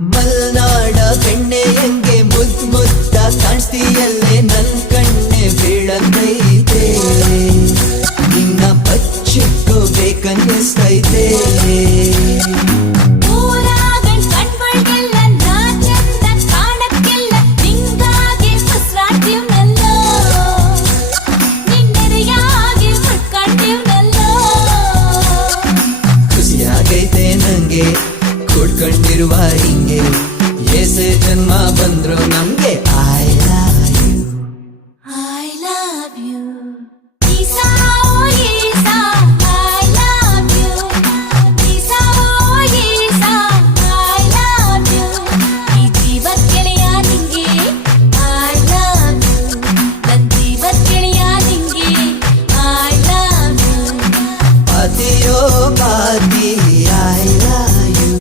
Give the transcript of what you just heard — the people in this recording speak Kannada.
ಮಲ್ನಾಡ ಬೆಣ್ಣೆ ಹೆಂಗೆ ಮುದ್ದ ಕಾಣಿಸ್ತೀಯಲ್ಲೇ ನನ್ ಕಣ್ಣೆ ಬೀಳತೈತೆ ನಿನ್ನ ಬಚ್ಚಿಟ್ಕೋಬೇಕನ್ನಿಸ್ತೈತೆ ಖುಷಿಯಾಗೈತೆ ನಂಗೆ ಕೂಡ್ಕೊಂಡಿರುವ ಹಿಂಗೆ ಏಸೆ ಜನ್ಮ ಬಂದ್ರು ನಮ್ಗೆ